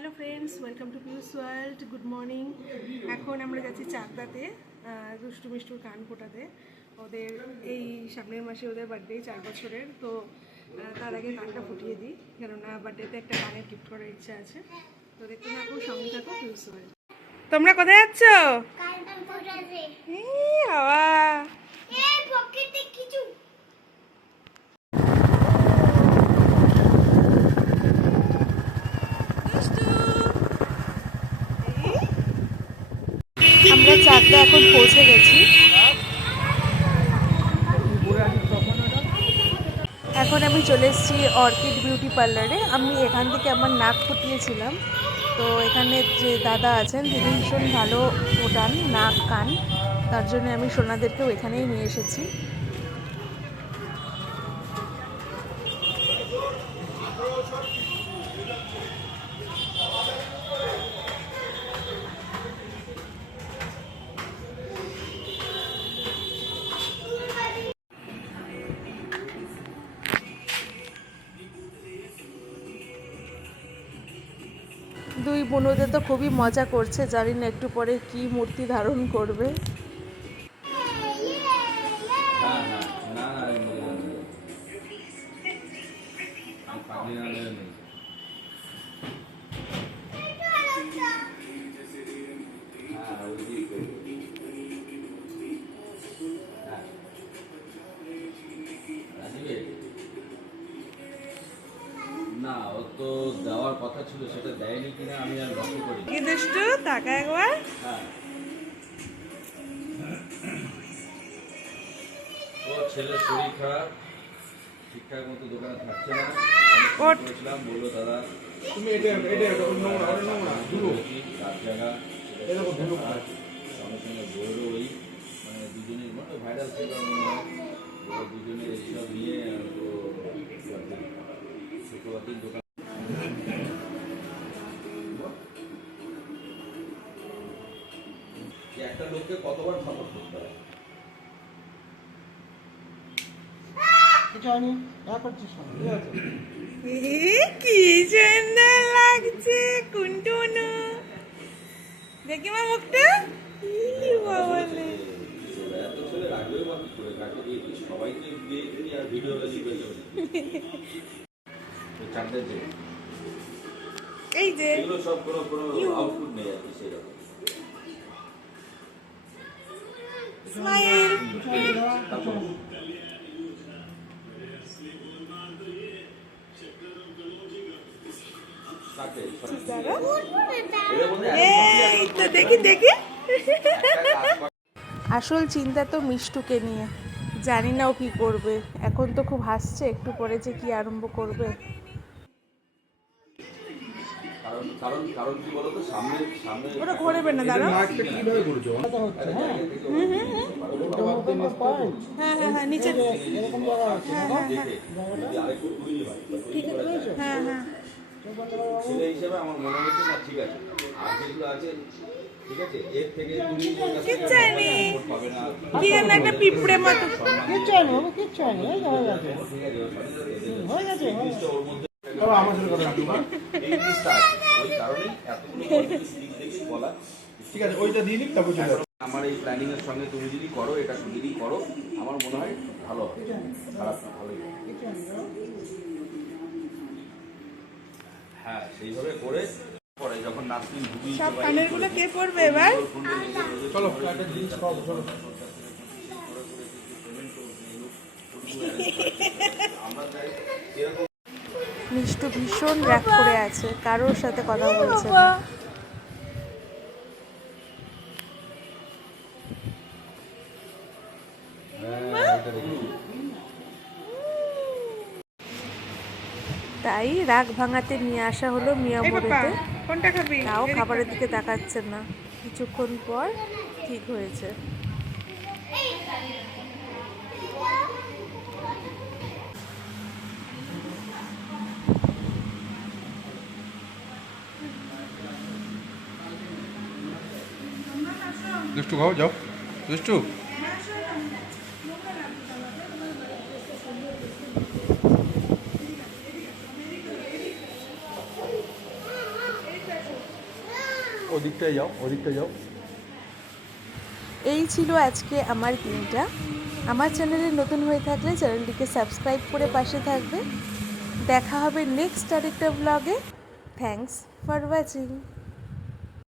Hello friends, welcome to পিউস world. Good morning. এখন আমরা যাচ্ছি চাকদাতে দুষ্টু মিষ্টুর কান ফোটাতে। ওদের এই সামনের মাসে ওদের বার্থডে 4 বছরের, তো তার আগে কানটা ফুটিয়ে দিই, কেননা বার্থডেতে একটা কানের গিফট করার ইচ্ছা আছে। তো দেখতে থাকো, সঙ্গে থাকো পিউস ওয়ার্ল্ড। তোমরা কোথায় যাচ্ছ? বাবা আমরা চাকদা এখন পৌঁছে গেছি। এখন আমি চলে এসেছি অর্কিড বিউটি পার্লারে। আমি এখান থেকে আমার নাক ফুটিয়েছিলাম। তো এখানে যে দাদা আছেন তিনি ভীষণ ভালো ফোটান নাক কান, তার জন্য আমি সোনাদেরকেও এখানেই নিয়ে এসেছি। দুই বোনদে তো খুবই মজা করছে, জানি না একটু পরে কি মূর্তি ধারণ করবে। না, ও তো দেওয়ার কথা ছিল, সেটা দেয়নি কিনা আমি আর লক্ষ্য করি। কি দুষ্টু, টাকা একবার। হ্যাঁ, ও ছেলের শরীর খারাপ, ঠিকঠাক মতো দোকানে থাকছে না। আমি বলেছিলাম, বললো দাদা তুমি রাত জায়গা সঙ্গে সঙ্গে বললো ওই মানে দুজনের মতো ভাইরাল ছিল, দুজনে এইসব নিয়ে শুক্রবার দোকান একটা লোককে কতবার সাপোর্ট করতে হয়। কি সুন্দর লাগছে কুন্টুনু, দেখি মা মুখটা। এত ছেলে রাখবেও বা কি করে, সবাইকে বিয়ে আর ভিডিও চারটে যে এই যে এগুলো সব কোনো আউটপুট নেই আর কি সেরকম। স্মাইল। এই তো দেখি দেখি। আসল চিন্তা তো মিষ্টুকে নিয়ে, জানি না ও কি করবে। এখন তো খুব হাসছে, একটু পরে যে কি আরম্ভ করবে। কারণ কি বলতো, সামনে ওটা ঘোরেবে না, দাঁড়াও। কিভাবে করেছো? হ্যাঁ হ্যাঁ হ্যাঁ, নিচে। হ্যাঁ হ্যাঁ হ্যাঁ হ্যাঁ হ্যাঁ। ছেলে হিসেবে আমার মনে হচ্ছে না ঠিক আছে, আর যেগুলো আছে ঠিক আছে, এর থেকে তুমি কিচ্ছু হয়নি, কি যেন একটা পিঁপড়ে মতো। কিচ্ছু হয়নি বাবু, কিচ্ছু হয়নি, এই তো হয়ে গেছে, হয়ে গেছে। ওর মধ্যে আমার সাথে কথা এই জিনিসটা আছে, ওই কারণেই এতগুলো পজিটিভ দিক দেখে বলা। ঠিক আছে, ওইটা দিয়ে দিন, তারপর চলে যাবো। আমার এই প্ল্যানিং এর সঙ্গে তুমি যদি করো, এটা যদি করো, আমার মনে হয় ভালো হবে, খারাপ না, ভালোই। হ্যাঁ, সেইভাবে করে পরে যখন নাচনি ঢুকি সব কানের গুলো কে পড়বে এবার? চলো একটা জিনিস খাবো, চলো। মিষ্টু ভীষণ রাগ করে আছে, কারোর সাথে কথা বলছে না। তাই রাগ ভাঙাতে নিয়ে আসা হলো মিয়ামোড়েতে। তাও খাবারের দিকে তাকাচ্ছে না। কিছুক্ষণ পর ঠিক হয়েছে। দুষ্টু খাও, যাও দুষ্টু। ওদিকটায় যাও। এই ছিল আজকে আমার দিনটা। আমার চ্যানেলে নতুন হয়ে থাকলে চ্যানেলটিকে সাবস্ক্রাইব করে পাশে থাকবে। দেখা হবে নেক্সট আরেকটা ব্লগে। Thanks for watching.